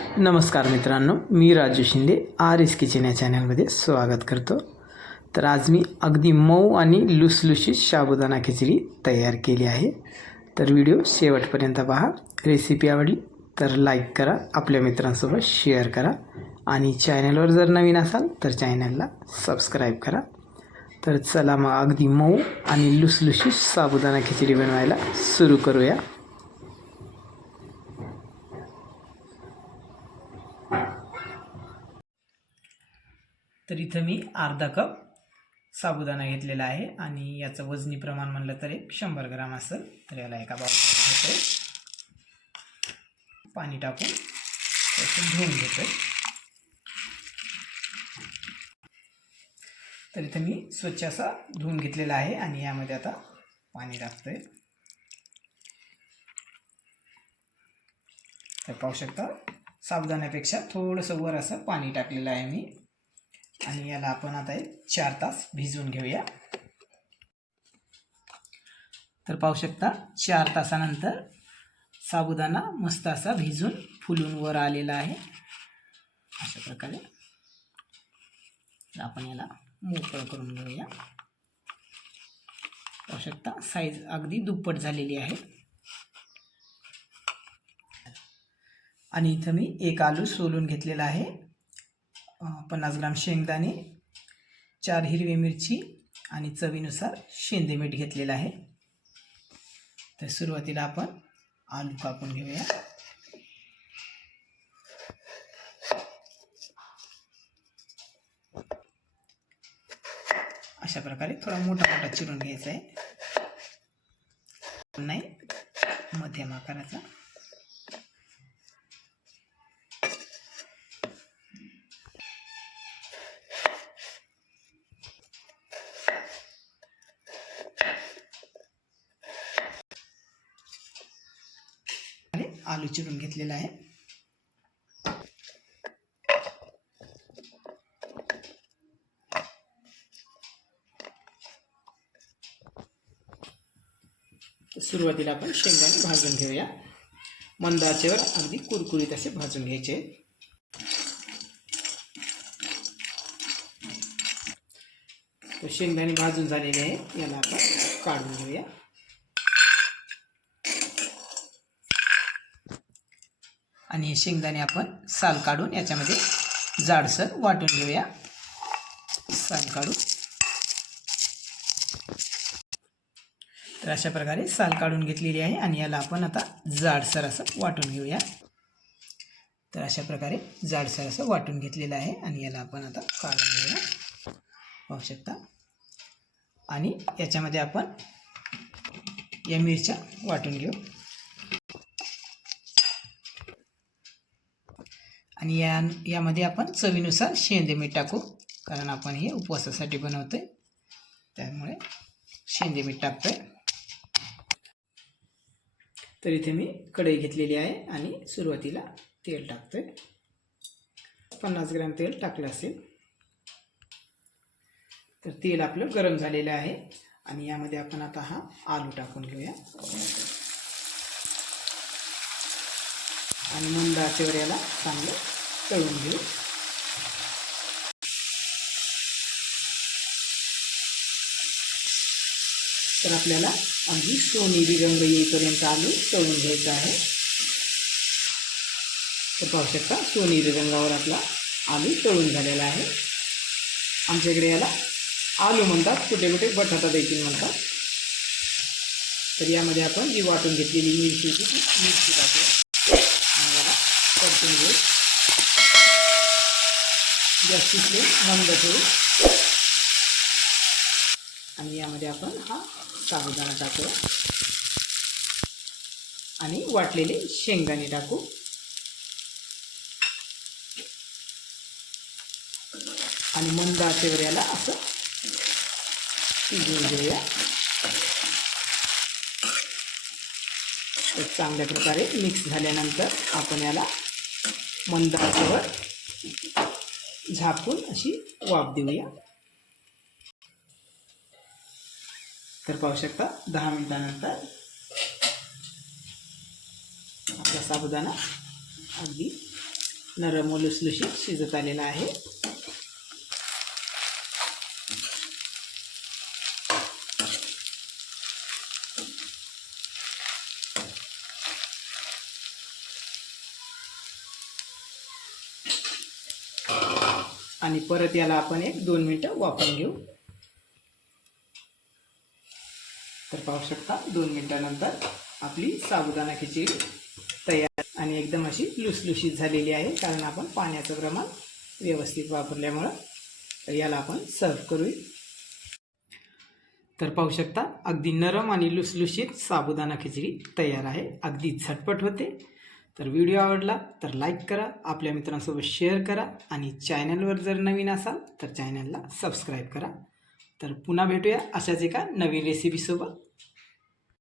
नमस्कार मित्रांनो मी Raju Shinde R S kitchen या चॅनलमध्ये स्वागत करतो. तर आज मी अगदी मऊ आणि लुसलुशीत साबुदाणा खिचडी तयार केली आहे. तर व्हिडिओ शेवटपर्यंत पहा. रेसिपी आवडली तर लाईक करा आपल्या मित्रांसोबत शेअर करा. आणि चॅनलवर जर नवीन असाल तर चॅनलला सबस्क्राईब करा. तर चला मग अगदी मऊ आणि लुसलुशीत साबुदाणा खिचडी बनवायला सुरू करूया. तर इथं मी अर्धा कप साबुदाणा घेतलेला आहे आणि याचं वजनी प्रमाण म्हणलं तर एक शंभर ग्राम असेल. तर याला एका बाउलमध्ये घेतो पाणी टाकून त्याचं धुवून घेतो तर इथं मी स्वच्छ असा धुवून घेतलेला आहे आणि यामध्ये आता पाणी टाकतोय. तर पाहू शकता साबुदाण्यापेक्षा थोडंसं वर असं पाणी टाकलेलं आहे मी. आणि याला आपण आता एक चार तास भिजवून घेऊया. तर पाहू शकता चार तासानंतर साबुदाणा मस्त असा भिजून फुलून वर आलेला आहे. अशा प्रकारे आपण याला मोकळं करून घेऊया. पाहू शकता साईज अगदी दुप्पट झालेली आहे. आणि इथं मी एक आलू सोलून घेतलेला आहे. पन्नास ग्राम शेंगदाणे चार हिरवी मिरची आणि चवीनुसार शेंदे मीठ घेतलेलं आहे. तर सुरुवातीला आपण आलू कापून घेऊया. अशा प्रकारे थोडा मोठा मोठा चिरून घ्यायचा आहे. नाही मध्यम आकाराचा. आलू चिरून घेतलेला आहे. सुरुवातीला आपण शेंगदाणे भाजून घेऊया. मंद आचेवर अगदी कुरकुरीत असे भाजून घ्यायचे. शेंगदाणे भाजून झालेले आहे. याला आपण काढून घेऊया. आणि शेंगदाणे आपण साल काढून याच्यामध्ये जाडसर वाटून घेऊया. साल काढून. तर अशा प्रकारे साल काढून घेतलेली आहे आणि याला आपण आता जाडसर असं वाटून घेऊया. तर अशा प्रकारे जाडसर असं वाटून घेतलेलं आहे आणि याला आपण आता काढून घेऊया. पाहू शकता. आणि याच्यामध्ये आपण या मिरच्या वाटून घेऊ. आणि या यामध्ये आपण चवीनुसार शेंदे मीठ टाकू कारण आपण हे उपवासासाठी बनवतो आहे त्यामुळे शेंदे मीठ टाकतो आहे तर इथे मी कढई घेतलेली आहे आणि सुरुवातीला तेल टाकतो आहे पन्नास ग्रॅम तेल टाकलं असेल. तर तेल आपलं गरम झालेलं आहे आणि यामध्ये आपण आता हा आलू टाकून घेऊया. आणि मंद आचेवर याला चांगलं तळून घेऊ. तर आपल्याला अगदी सोनेरी रंग येईपर्यंत आलू तळून घ्यायचा आहे. तर पाहू शकता सोनेरी रंगावर आपला आलू तळून झालेला आहे. आमच्याकडे याला आलू म्हणतात कुठे कुठे बटाटा देखील म्हणतात. तर यामध्ये आपण जी वाटून घेतलेली मिरची होती ती मिरची टाकू आणि याला परतून घेऊ. जास्तीत फ्लेम मंद आणि यामध्ये आपण हा साबुदाणा टाकू आणि वाटलेले शेंगदाणे टाकू. आणि मंद आचेवर याला असं शिजवून घेऊया. चांगल्या प्रकारे मिक्स झाल्यानंतर आपण याला मंद आचेवर झाकून अशी वाफ देऊया. तर पाहू शकता दहा मिनिटानंतर आपला साबुदाणा अगदी नरम व लुसलुशीत शिजत आलेला आहे. आणि परत याला आपण एक दोन मिनटं वापरून घेऊ. तर पाहू शकता दोन मिनटानंतर आपली साबुदाणा खिचडी तयार आणि एकदम अशी लुसलुशीत झालेली आहे कारण आपण पाण्याचं प्रमाण व्यवस्थित वापरल्यामुळं तर याला आपण सर्व करू तर पाहू शकता अगदी नरम आणि लुसलुशीत साबुदाणा खिचडी तयार आहे. अगदी झटपट होते. तर व्हिडिओ आवडला तर लाईक करा आपल्या मित्रांसोबत शेअर करा आणि चॅनलवर जर नवीन असाल तर चॅनलला सबस्क्राईब करा. तर पुन्हा भेटूया अशाच एका नवीन रेसिपीसोबत